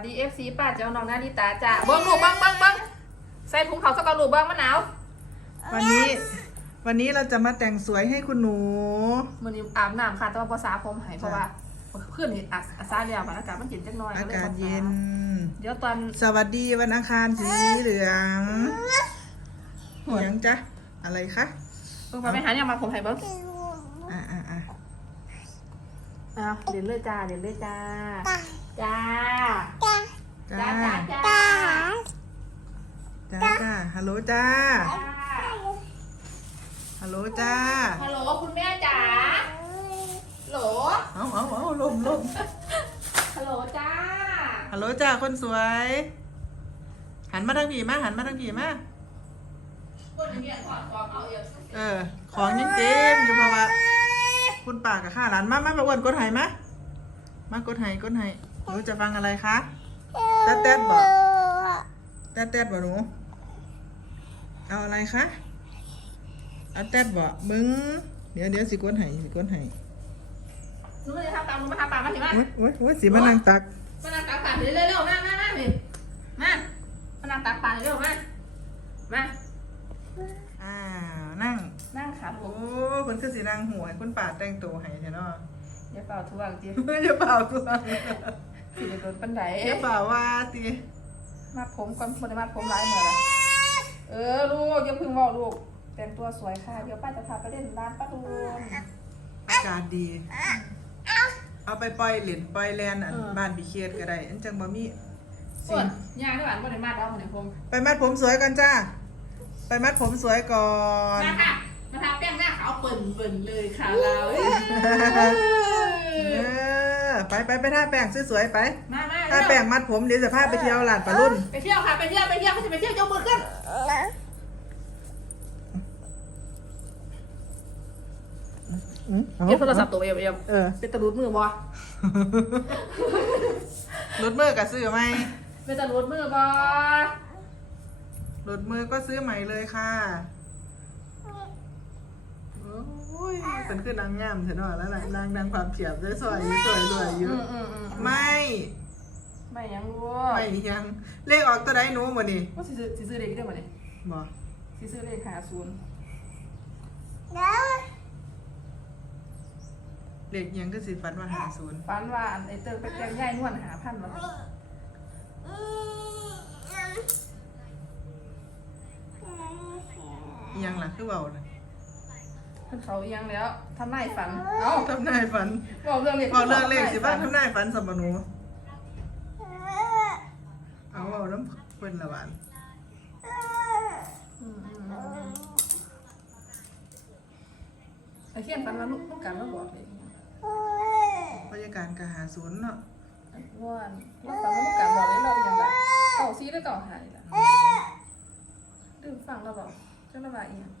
สดีเอฟซีป้าเจ้าน้องนาดิตาจ้าเบิ้งลูกเบิ้งเบิ้งเบิ้งใส่ถุงเขาสักกระลูกเบิ้งมะนาววันนี้ วันนี้เราจะมาแต่งสวยให้คุณหนูมันนี้อาบน้ำค่ะ แต่ว่าภาษาผมหายเพราะว่าขึ้นนี่อาอาซาเรียบรรยากาศมันเย็นจังน้อยอากาศเย็น เดี๋ยวตอนสวัสดีวันอังคารสีเหลืองเหลืองจ้ะอะไรคะเพิ่งไปหาเนี่ยมาผมหายเบิ้งอ่าอ่าอ่าอ้าวเดี๋ยวเลยจ้าเดี๋ยวเลยจ้า จ้า จ้าจ้าจ้าจ้าจ้าจ้าฮัลโหลจ้า ฮัลโหลจ้า ฮัลโหลคุณแม่จ๋าฮัลโหลเอาเอาเอาลมลมฮัลโหลจ้า ฮัลโหลจ้าคนสวย หันมาทางผีมาหันมาทางผีมาคนเรียนขอขอเอาเอียเออ ของยังเต็มอยู่เพราะว่าคุณป่ากับข้าหลานมามามาอ้วนกดไห้มามากดไห้กดไห้หนูจะฟังอะไรคะ แต๊ดแต๊ดบอกแต๊ดแต๊ดบอกหนูเอาอะไรคะเอาแต๊ดบอกมึง เดี๋ยวเดี๋ยวสิกดไห้สิกดไห้หนูไม่ได้ทำตามหนูมาทำตามมาสิมาโอ๊ยโอ๊ยโอ๊ยสิมานั่งตักมานั่งตักปากเร็วเร็วมามามาสิมามานั่งตักปากเร็วมามาอ้าวนั่งนั่งขาผโอ้มคนคือสีนางหัวให้คุณป่าแต่งตัวให้เถอะเนาะอย่าเป่าทวงจีอย่าเปล่าตัว สิเดี๋ยวโดนปันไดอย่าเปล่าว่าตีมาผมก่อนคนได้มาผมร้ายเหมือนละเออลูกอย่าพึ่งบอกลูก แต่งตัวสวยค่ะ เดี๋ยวป้าจะพาไปเล่นร้านป้าดูนอากาศดี เอาไปปล่อยเหรียญปล่อยแลนอันเออบ้านบีเคสก็ได้อันจังบ่มีส่วนย่างด้วยหวานบ่ได้มาดเอาเหมือนผมไปมัดผมสวยกันจ้าไปมัดผมสวยก่อนมาค่ะมาทาแป้งหน้าขาวเปิ่นเปิ่นๆเลยค่ะเราเออ ไปไปไปท่าแป้งสวยๆไปมามาท่าแป้งมัดผมเดี๋ยวจะพาไปเที่ยวหลานปลารุ่น ไปเที่ยวค่ะไปเที่ยวไปเที่ยวเขาจะไปเที่ยวยกมือขึ้นเก็บโทรศัพท์ตัวเองเองเออเป็นตะลุดมือบ่รถมือก็ซื้อไหมเป็นตะลุดมือบ่รถมือก็ซื้อใหม่เลยค่ะโอ้ ยเป็นคือนางงามเถอะเนาะแล้วนางนางความเฉียบได้สวยอยู่สวยรวยอยู่อืมอืมอืมไม่ไม่ยังรู้ไม่ยังเลขออกตัวใดหนูหมดนี่ว่าสิซื้อสิซื้อเลขได้บ่เนี่ยบอกสิซื้อเลขหาศูนย์เลขยังก็สิฟันว่าหาศูนย์ฝันว่าอันไอ้เติร์ไปแกงย่ายนวลหาพันแล้วอิหยังล่ะคือเบาน่ะ เพิ่นเขาอีหยังแล้วทำนายฝัน เอ้าทำนายฝันบอกเรื่องเลขบอกเรื่องเลขสิบ้านทำทำนายฝันสัมปหนูเอาเอาน้ำเพิ่นละหวานอืมอืมอืมไอ้เขียนฝันว่าลูกลูกกันมาบอกเลยบรรยากาศกะหาศูนย์เนาะว่าเราฟังแล้วลูกกันบอกเลยเราอย่างไรเก่าซีหรือเก่าหายล่ะดื่มฟังเราบอกเจ้าระบายอีหยัง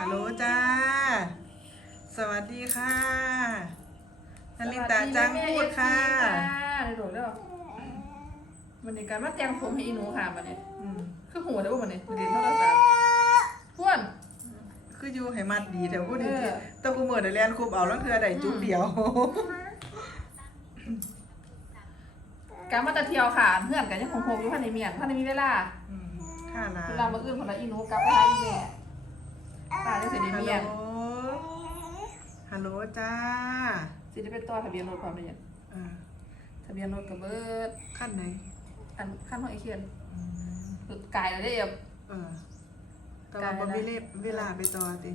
ฮัลโหลจ้า สวัสดีค่ะนาริตาจังพูดค่ะในโดดแล้ววันนี้การมาแต่งผมให้อีหนูค่ะวันนี้อืมคือหัวได้ป่ะวันนี้เรียนโทรศัพท์พวนคืออยู่ให้มัดดีแต่พูดดีเออแตะกูเหมือนได้เรียนคุบเอาแล้วเธอได้จุดเดียวการมาแตะเที่ยวค่ะเพื่อนกันยังคงโฮมอยู่ภายในเมียนภายในมีเวลาอืมค่าลาเวลามาอื่นคนละอีหนูกลับไปหาอีแม่ ตาจะเสียดีฮัลเมีโหลยนฮัลโหลจ้าสิได้เป็นต่อทะเบียนรถความละเอียดเออทะเบียนรถกับเบิร์ดขั้นไหนอันขั้นของไอเคียนอืมกายแล้วได้เอฟเออแต่ว่าบ่มีเล็บเวลาไปต่อติ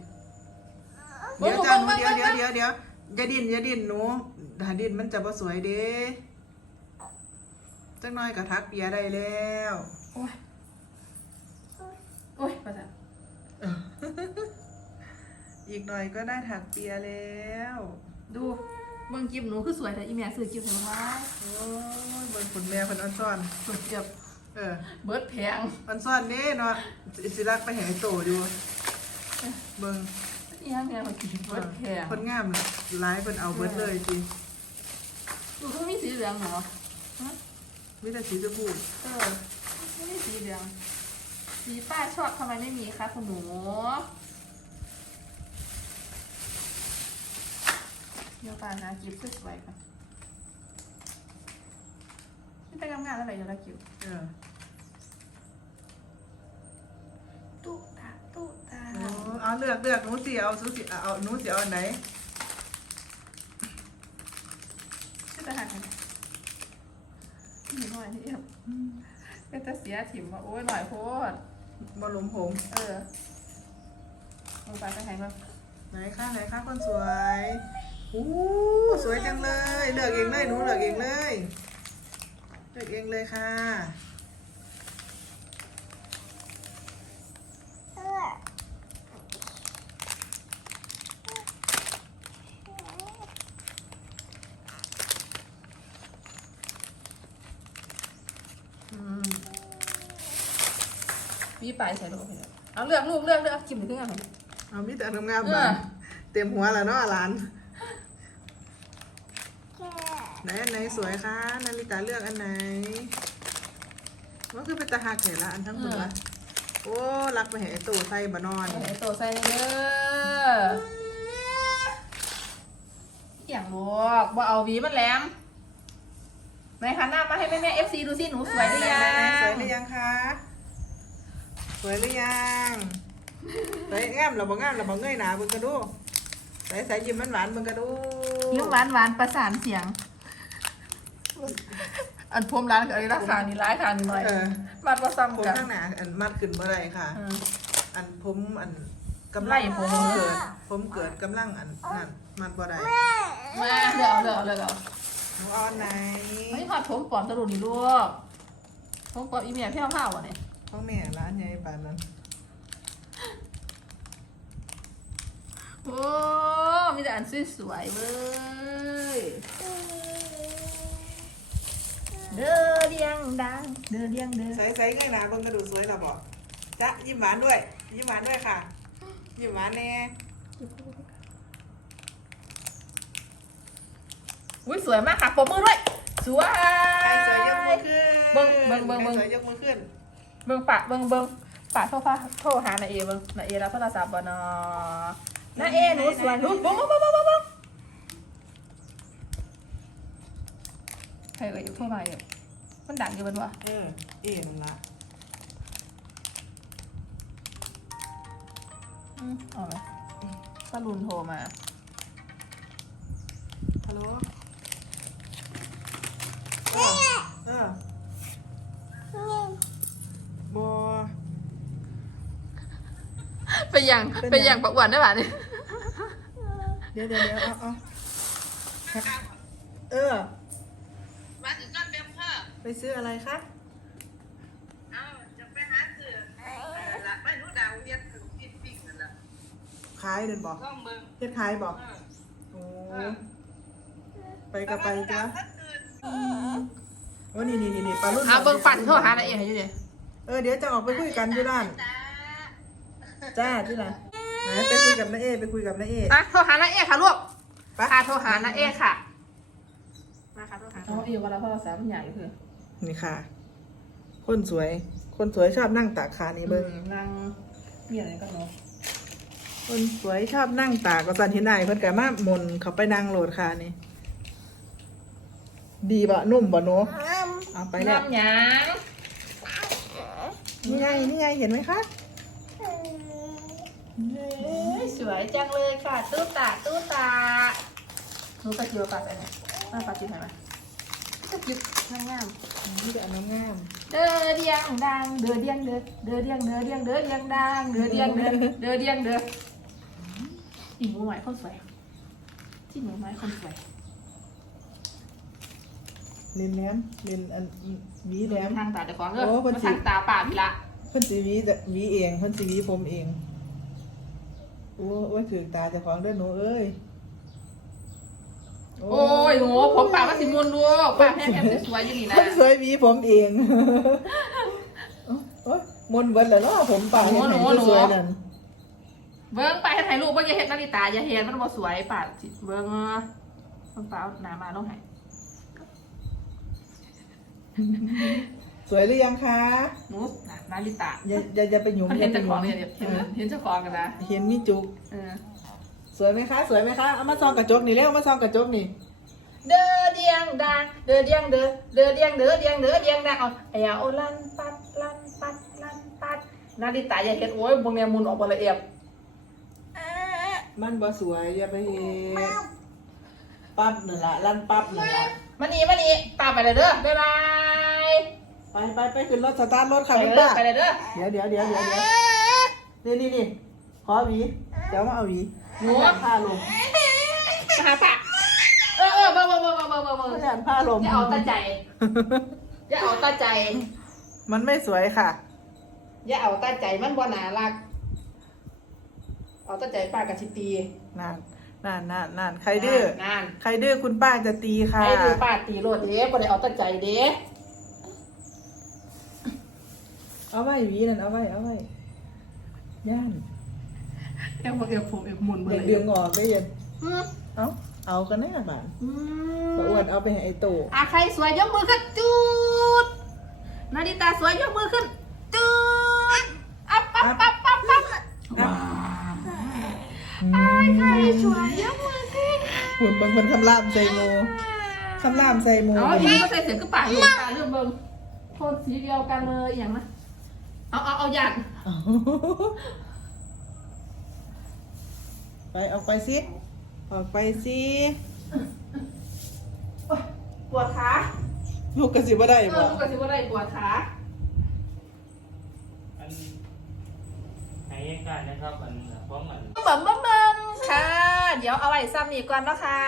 เบิ่เดี๋งยวจ้าเบิ่งเดี๋ยวเบิ่เดี๋ยวงเดี๋ยวเดี๋ยวอย่าดิ้นอย่าดิ้นหนูถ้าดิ้นมันจะบ่สวยเด้จังน้อยก็ทักเปียได้แล้วโอ้ย โอ้ยประจันอี กหน่อยก็ได้ถักเปียแล้ว ดูเบิ่งกิบหนูคือสวยแต่อีแม่ซื้อกิบให้หนูไว้โอ้ยเบิ่งคุณแม่เพิ่นอ่อนซ่อนสวยเกียบเออเบิร์ดแพงอ่อนซ่อนเด้เนาะสิสิรักไปแห่โตอยู่เบิ่งอีหยังแม่มากินเบิร์ดแพงคนงามหลายเพิ่นเอาเบิดเลยจิดูก็มีสีเหลืองเหรอฮะมีแต่สีชมพูเออไม่มีสีเหลืองสีป้าชอบทำไมไม่มีคะคุณหนู เดี๋ยวป้าหากิบสวยๆก่อนไปทำงานอะไรอยู่ละคิวเออตุ๊ตาตุ๊ตาโอ้เอาเลือกเลือกหนูสิเอาซูสิเอาหนูสิเอาอันไหนชื่อทหารกันมีหน่อยนี่ครับก็จะเสียถิ่มว่าโอ้ยหน่อยโพดบอลมผมเออลงไปไปไหนบ้างไหนคะไหนคะคนสวย อู้สวยจังเลย เลือกเองเลยหนูเลือกเองเลย เลือกเองเลยค่ะอืมมีปลายใส่ลงไปเลยเอาเลือกลูกเลือกเลือกจิ้มหรือเครื่องอะไรเอามีแต่งามๆเอมาอเต็มหัวแล้วเนาะหลาน ไหนอันไหนสวยคะนาริตาเลือกอันไหนว่าคือเป็นตาหักเห็นละอันทั้งหมดละโอ้รักไปเห็นไอ้ตู่ใส่บะนอนไอ้ตัวใส่เด้ออย่างบอกว่าเอาหวีมันแหลมไหนคะหน้ามาให้แม่แม่เอฟซีดูสิหนูสวยหรือยังไหนๆๆสวยหรือยังคะสวยหรือยังสวยงามหรือบ่งามหรือบ่เงยหนาเบิ่งกระดูใส่ใส่ยิ้มหวานๆเบิ่งกระดูยิ้มหวานหวานประสานเสียง อันพรมร้านกับไอ้ราคานี่ร้ายค่ะนี่หน่อยเออ มัดว่าผมซ้ำกันข้างหน้าอันมัดขึ้นเมื่อไรค่ะอืมอันผมอันกำไล่ลังผม เกิด ผมเกิดกำลังอันนั่นมัดบ่ได้มาเลือกเอาเลือกเอาเลือกเอาหนูเอาอันไหนเฮ้ยพอดผมปลอมสรุปนี่ลูกผมปลอมอีเมียเพี้ยวเผาอะเนี่ยของแม่ร้านใหญ่ปานนั้นโอ้มีแต่อันสวยๆเว้ย เด้อเดียงดัง เด้อเดียงเด้อใส่ใส่เงยหนาเบิ่งกระดูสวยหรอบ่จ๊ะยิ้มหวานด้วย ยิ้มหวานด้วยค่ะ ยิ้มหวานแน่อุ้ยสวยมากค่ะปรบมือด้วย สวยใครสวยยกมือขึ้นเบิ่งเบิ่งเบิ่งเบิ่งใครสวยยกมือขึ้นเบิ่งปะเบิ่งเบิ่งปะโทรฟ้าโทรหานาเอเบิ่งนาเอรับโทรศัพท์บ่นอนาเอหนูสวยหนูเบิ่งเบิ่งเบิ่งเบิ่งเบิ่งใค รเอ่ยโทรมาอยู่มันดังอยู่เป็นวะเออ เอ็นั่นละอืมเอาไหมก็รุนโทรมา ฮัลโหลเออเออบ่เป็นอย่างเป็นอย่างเป็นอย่างประอ้วนได้ป่ะเนี่ยเดี๋ยวเดี๋ยวเดี๋ยวเอาเอาเออ มาถึงก็เต็มค่ะ ไปซื้ออะไรคะเอาจะไปหาซื้อเอ่อละไม่รู้ดาวเรียนถึงกินปิ้งนั่นแหละขายเดินบอกก็มึงเฮ็ดขายบอกเออโอ้ไปกับไปจ้ะถ้าตื่นโอ้นี่นี่นี่นี่ปลาลุ่นหาเบิ่งปั่นโทรหานาเอให้อยู่ดิเออเดี๋ยวจะออกไปคุยกันที่ร้านจ้าจ้าที่ร้านไหนไปคุยกับน้าเอไปคุยกับน้าเออะโทรหานาเอค่ะลูกไปค่ะโทรหานาเอค่ะมาค่ะโทรหาอ๋อเอวเวลาโทรศัพท์มันใหญ่คือ นี่ค่ะ คนสวย คนสวยชอบนั่งตากขานี่เบิ้งนางมีอะไรก็เนาะคนสวยชอบนั่งตากก็สันเห็นได้เพิ่นก็มาหมนเขาไปนั่งโหลดค่ะนี่ ดีบ่นุ่มบ่หนูเอาไปแล้วน้ำหยังนี่ไงนี่ไงเห็นไหมคะเฮ้ยสวยจังเลยค่ะ ตู้ตาตู้ตาหนูปะจิวปะไปไหนมาปะจิวไหนมาก็ยึด งามงามนี่แต่อันน้ำงามๆเด้อเดียงดังเด้อเดียงเด้อเด้อเดียงเด้อเดียงเด้อเดียงดังเด้อเดียงเด้อเด้อเดียงเด้อที่หนูหมายคนสวยที่หนูหมายคนสวยเล่นแหลมเล่นอันหวีแหลมทางตาเจ้าของเด้อโอ้เพิ่นมาสิทางตาป่าพี่ละเพิ่นสิหวีแต่หวีเองเพิ่นสิหวีผมเองโอ้โอ้ยถึงตาเจ้าของเด้อหนูเอ้ย โอ้ยหนูผมปากว่าสิมวนดูปากแห้งแก้มสวยๆอยู่นี่นะคนสวยหวีผมเองโอ้ยมนเบิดแล้วเนาะผมปากเห็นไหนสวยนั่นเบิ้งไปถ่ายรูปเบิ้งอย่าเห็นนาฬิตาอย่าเห็นมันบ่สวยปาดสิเบิ้งเบิ้งเปล่าหนามาลงให้สวยหรือยังคะนูน่ะนาฬิตาอย่าอย่าไปหยุ่มเห็นเจ้าของเห็นเห็นเจ้าของกันนะเห็นมีจุกเออ สวยไหมคะ สวยไหมคะเอามาซองกระจกนี่เร็วเอามาซองกระจกนี่ เด้อเดียงดังเด้อเดียงเด้อเด้อเดียงเด้อเดียงเด้อเดียงดังเอาไอ้ยาโอลันปัดลันปัดลันปัดนาดิตาอย่าเห็นโอ้ยบงเนี่ยมุนออกมาละเอียดมันบ่สวยอย่าไปเฮ็ดปั๊บนั่นละลั่นปั๊บนั่นละมานี่มานี่ป้าไปเลยเด้อบ๊ายบายไปไปไปขึ้นรถสตาร์ทรถค่ะไปคุณเลยเด้อป้าไปเลยเด้อเดี๋ยวเดี๋ยวเดี๋ยวเดี๋ยวเดี๋ยวนี่นี่นี่ขอหวีเดี๋ยวมาเอาหวี หนูผ้าลมไปหาป้าเออเออเบอร์เบอร์เบอร์เบอร์เบอร์เบอร์เบอร์ไม่ใช่ผ้าลมอย่าเอาตาใจอย่าเอาตาใจ มันไม่สวยค่ะ อย่าเอาตาใจมันบ่น่ารัก เอาตาใจป้ากับชิตีนานนานนานนานใครดื้องานใครดื้อคุณป้าจะตีค่ะให้ดูป้าตีโลดเด้บ่ได้เอาตาใจเด้เอาไว้หวีนั่นเอาไว้เอาไว้ย่าน เอ็มบอกเอ็มผมเอ็มหมุนอย่าดึงออกได้เย็นอืมเอาเอากันแน่บานอืป้าอ้วนเอาไปให้ไอ้โตอะใครสวยยกมือขึ้นจูดนาดิตาสวยยกมือขึ้นจูดอัพปั๊บปั๊บปั๊บปั๊บว้าวไอ้ใครสวยยกมือขึ้นหุ่นบางคนคำรามใส่โมคำรามใส่โมเอาทีนี้ก็ใส่เสียงคือปากอยู่ปากเรื่องเบิ่งโทนสีเดียวกันเลยอย่างนะเอาเอาเอาหยาดเอา ไปออกไปสิออกไปสิโอ๊ยปวดขาลูกกระสิบ่ได้เอบ่อลูกกระสิบว่าได้ปวดขาอันไหนกันนะครับอันฟ้องอัน บัมบัมบัมค่ะ เดี๋ยวเอาไว้ซ้ำนี่ก่อนเนาะค่ะ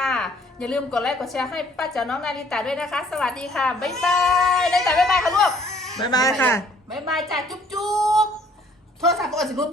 อย่าลืมกดไลค์กดแชร์ให้ป้าเจ้าน้องนาริตาด้วยนะคะ สวัสดีค่ะ บ๊ายบายนาริตาบ๊ายบายค่ะลูก บ๊ายบายค่ะ บ๊ายบายจ้าจุ๊บจุ๊บโทรศัพท์ปกติรุ่น